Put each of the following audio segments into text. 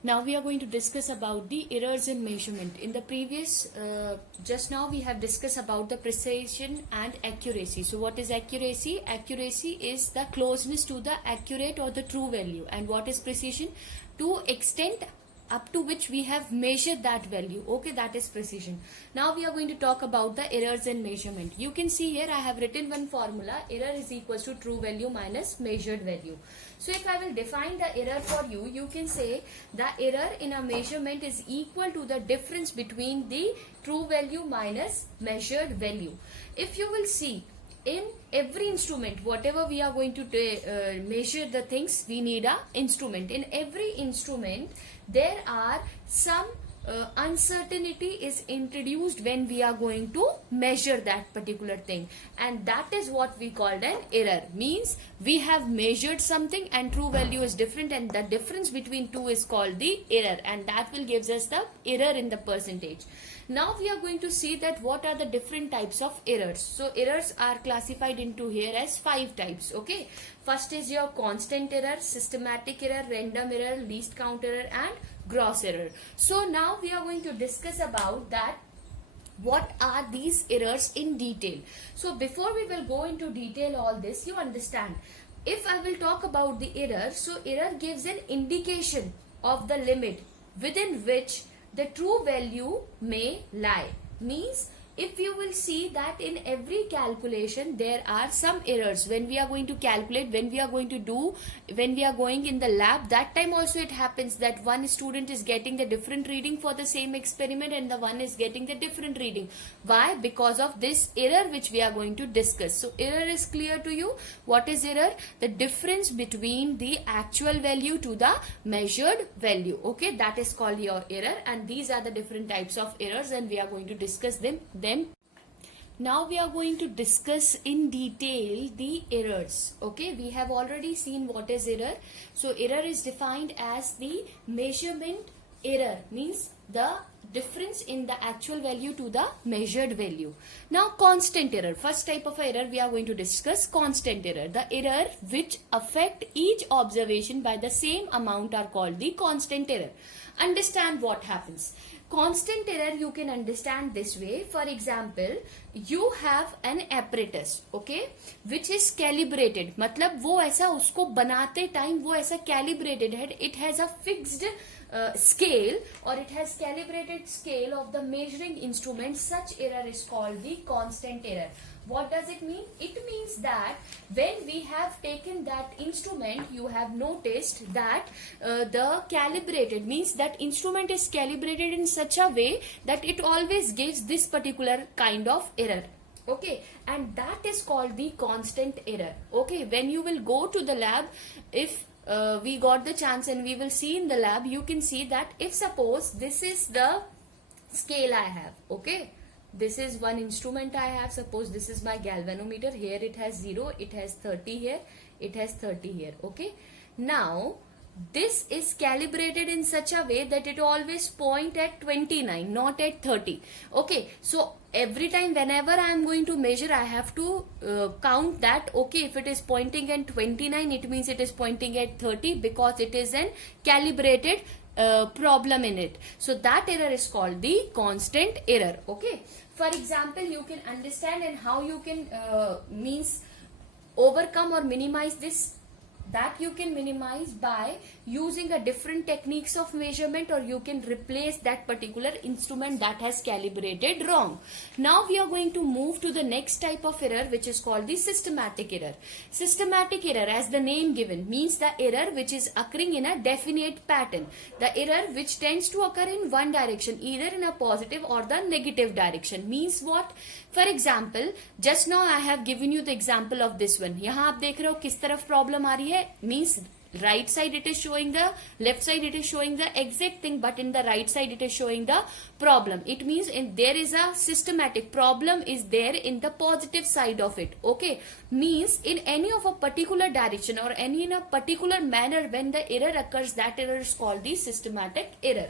Now we are going to discuss about the errors in measurement. In the previous, just now we have discussed about the precision and accuracy. So what is accuracy? Accuracy is the closeness to the accurate or the true value. And what is precision? To extent up to which we have measured that value. Okay, that is precision. Now we are going to talk about the errors in measurement. You can see here I have written one formula. Error is equals to true value minus measured value. So if I will define the error for you, you can say the error in a measurement is equal to the difference between the true value minus measured value. If you will see, in every instrument, whatever we are going to measure the things, we need a instrument. In every instrument, there are some uncertainty is introduced when we are going to measure that particular thing, and that is what we called an error. Means we have measured something and true value is different, and the difference between two is called the error, and that will gives us the error in the percentage. Now we are going to see that what are the different types of errors. So errors are classified into here as 5 types. Okay, first is your constant error, systematic error, random error, least count error, and gross error. So now we are going to discuss about that what are these errors in detail. So before we will go into detail all this, you understand, if I will talk about the error, so error gives an indication of the limit within which the true value may lie. Means if you will see that in every calculation there are some errors when we are going to calculate, when we are going to do, when we are going in the lab, that time also it happens that one student is getting the different reading for the same experiment and the one is getting the different reading. Why? Because of this error which we are going to discuss. So error is clear to you. What is error? The difference between the actual value to the measured value. Okay, that is called your error, and these are the different types of errors, and we are going to discuss them. Now we are going to discuss in detail the errors. Okay, we have already seen what is error. So error is defined as the measurement error, means the difference in the actual value to the measured value. Now constant error, first type of error we are going to discuss, constant error. The error which affect each observation by the same amount are called the constant error. Understand what happens. Constant error you can understand this way. For example, you have an apparatus, okay, which is calibrated. मतलब वो ऐसा उसको बनाते time वो ऐसा calibrated है. It has a fixed scale, or it has calibrated scale of the measuring instrument. Such error is called the constant error. What does it mean? It means that when we have taken that instrument, you have noticed that the calibrated means that instrument is calibrated in such a way that it always gives this particular kind of error. Okay, and that is called the constant error. Okay, when you will go to the lab, if we got the chance and we will see in the lab, you can see that if suppose this is the scale I have, okay, this is one instrument I have, suppose this is my galvanometer, here it has 0, it has 30 here, it has 30 here. Okay, now this is calibrated in such a way that it always point at 29, not at 30. Okay, so every time whenever I am going to measure, I have to count that. Okay, if it is pointing at 29, it means it is pointing at 30 because it is an calibrated problem in it. So that error is called the constant error. Okay, for example, you can understand and how you can means overcome or minimize this. That you can minimize by using a different techniques of measurement, or you can replace that particular instrument that has calibrated wrong. Now we are going to move to the next type of error, which is called the systematic error. Systematic error, as the name given, means the error which is occurring in a definite pattern. The error which tends to occur in one direction, either in a positive or the negative direction. Means what? For example, just now I have given you the example of this one. यहाँ आप देख रहे हो किस तरफ problem आ रही है. Means right side it is showing the, left side it is showing the exact thing, but in the right side it is showing the problem. It means there is a systematic problem is there in the positive side of it. Okay, means in any of a particular direction or any in a particular manner when the error occurs, that error is called the systematic error.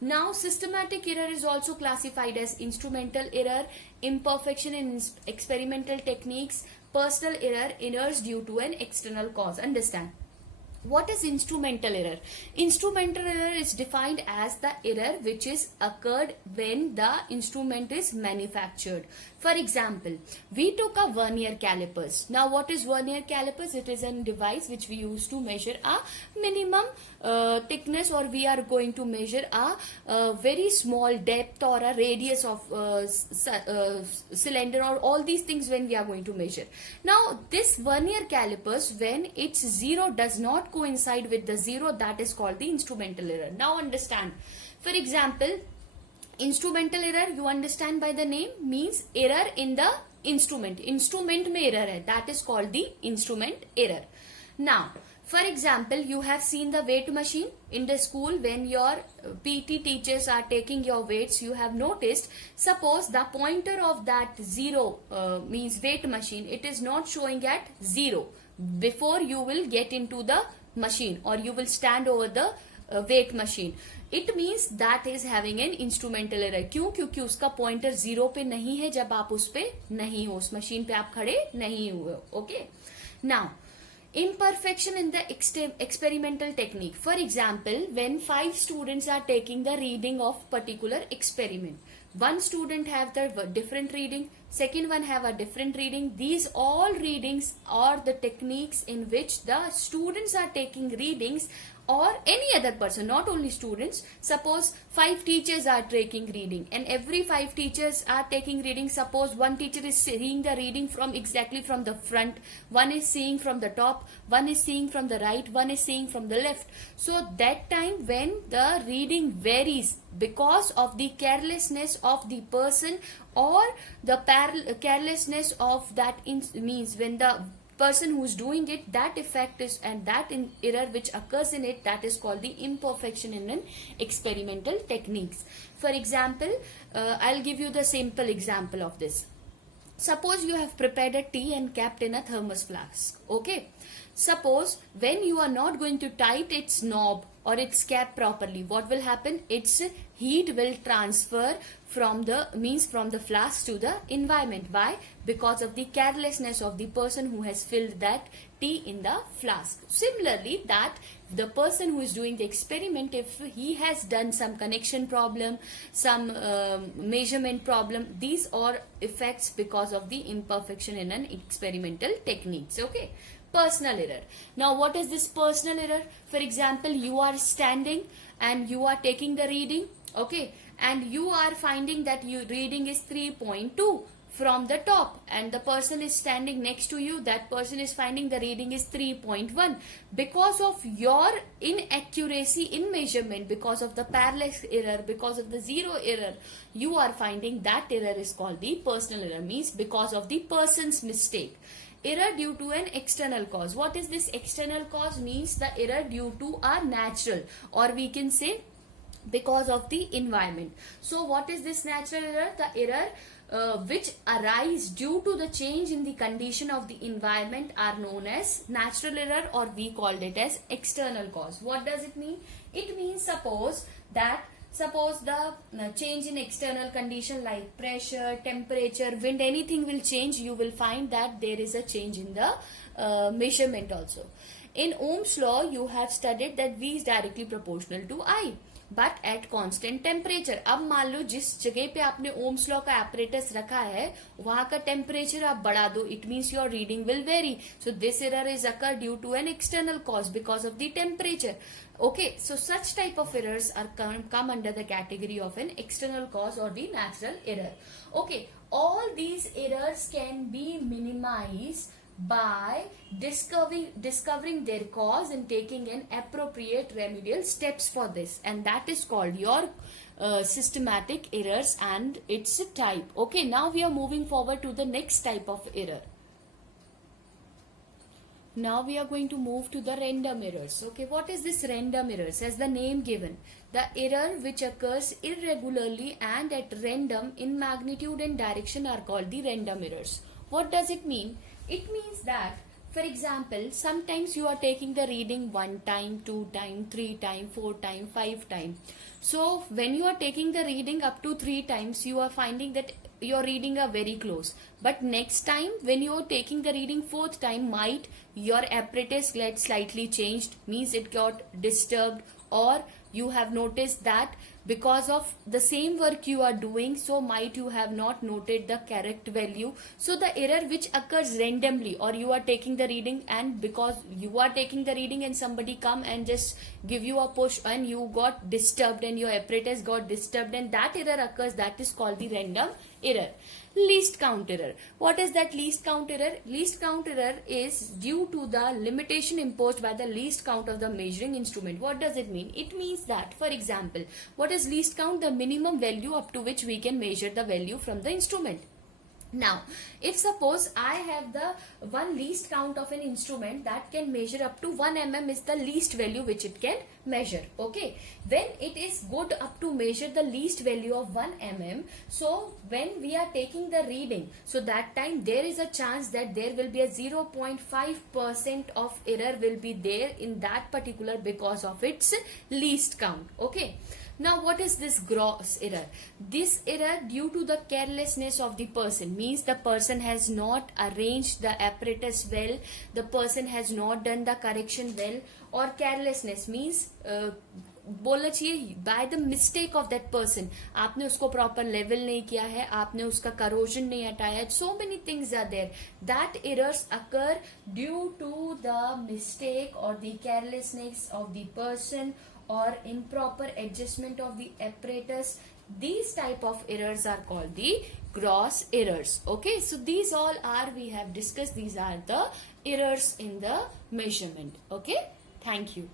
Now systematic error is also classified as instrumental error, imperfection in experimental techniques, personal error, errors due to an external cause. Understand? What is instrumental error? Instrumental error is defined as the error which is occurred when the instrument is manufactured. For example, we took a vernier calipers. Now what is vernier calipers? It is a device which we use to measure a minimum thickness, or we are going to measure a very small depth or a radius of cylinder, or all these things when we are going to measure. Now this vernier calipers, when its zero does not coincide with the zero, that is called the instrumental error. Now understand. For example, instrumental error, you understand by the name, means error in the instrument. Instrument में error है, that is called the instrument error. Now, for example, you have seen the weight machine in the school. When your PT teachers are taking your weights, you have noticed, suppose the pointer of that zero means weight machine, it is not showing at zero before you will get into the machine, or you will stand over the weight machine. It means that is having an instrumental error. क्यों? क्योंकि उसका pointer zero पे नहीं है जब आप उस पे नहीं हो, उस मशीन पे आप खड़े नहीं हुए. Okay. Now, imperfection in the experimental technique. For example, when 5 students are taking the reading of particular experiment, one student have the different reading, second one have a different reading. These all readings are the techniques in which the students are taking readings, or any other person, not only students. Suppose 5 teachers are taking reading, and every 5 teachers are taking reading. Suppose one teacher is seeing the reading from exactly from the front, one is seeing from the top, one is seeing from the right, one is seeing from the left. So that time when the reading varies because of the carelessness of the person, or the carelessness of that means when the person who is doing it, that effect is, and that error which occurs in it, that is called the imperfection in an experimental techniques. For example, I'll give you the simple example of this. Suppose you have prepared a tea and kept in a thermos flask. Okay. Suppose when you are not going to tight its knob or its cap properly, what will happen? Its heat will transfer from the flask to the environment. Why? Because of the carelessness of the person who has filled that tea in the flask. Similarly, that the person who is doing the experiment, if he has done some connection problem, some measurement problem, these are effects because of the imperfection in an experimental techniques. Okay. Personal error. Now what is this personal error? For example, you are standing and you are taking the reading, okay, and you are finding that your reading is 3.2 from the top, and the person is standing next to you, that person is finding the reading is 3.1. Because of your inaccuracy in measurement, because of the parallax error, because of the zero error, you are finding that error is called the personal error, means because of the person's mistake. Error due to an external cause. What is this external cause? Means the error due to a natural, or we can say because of the environment. So what is this natural error? The error which arise due to the change in the condition of the environment are known as natural error, or we called it as external cause. What does it mean? It means suppose the change in external condition like pressure, temperature, wind, anything will change, you will find that there is a change in the measurement also. In Ohm's law, you have studied that V is directly proportional to I, but at constant temperature. अब मान लो जिस जगह पे आपने Ohm's law का apparatus रखा है, वहां का टेम्परेचर आप बढ़ा दो, it means your reading will vary. So this error is occur due to an external cause because of the temperature. Okay, so such type of errors are come under the category of an external cause or the natural error. Okay, all these errors can be minimized by discovering their cause and taking an appropriate remedial steps for this, and that is called your systematic errors and its type. Okay, now we are moving forward to the next type of error. Now we are going to move to the random errors. Okay, what is this random errors? As the name given, the error which occurs irregularly and at random in magnitude and direction are called the random errors. What does it mean? It means that, for example, sometimes you are taking the reading 1 time, 2 time, 3 time, 4 time, 5 time. So when you are taking the reading up to 3 times, you are finding that your reading are very close, but next time when you're taking the reading fourth time, might your apparatus get slightly changed, means it got disturbed, or you have noticed that because of the same work you are doing, so might you have not noted the correct value. So the error which occurs randomly, or you are taking the reading and because you are taking the reading and somebody come and just give you a push and you got disturbed and your apparatus got disturbed, and that error occurs, that is called the random error. Least count error. What is that least count error? Least count error is due to the limitation imposed by the least count of the measuring instrument. What does it mean? It means that, for example, what is least count? The minimum value up to which we can measure the value from the instrument. Now, if suppose I have the one least count of an instrument that can measure up to 1 mm is the least value which it can measure. Okay, when it is good up to measure the least value of 1 mm, so when we are taking the reading, so that time there is a chance that there will be a 0.5% of error will be there in that particular because of its least count. Okay. Now, what is this gross error? This error due to the carelessness of the person, means the person has not arranged the apparatus well, the person has not done the correction well, or carelessness means बोलना चाहिए by the mistake of that person, आपने उसको proper level नहीं किया है, आपने उसका corrosion नहीं हटाया, so many things are there, that errors occur due to the mistake और the carelessness of the person or improper adjustment of the apparatus. These type of errors are called the gross errors. Okay, so these all are, we have discussed, these are the errors in the measurement. Okay, thank you.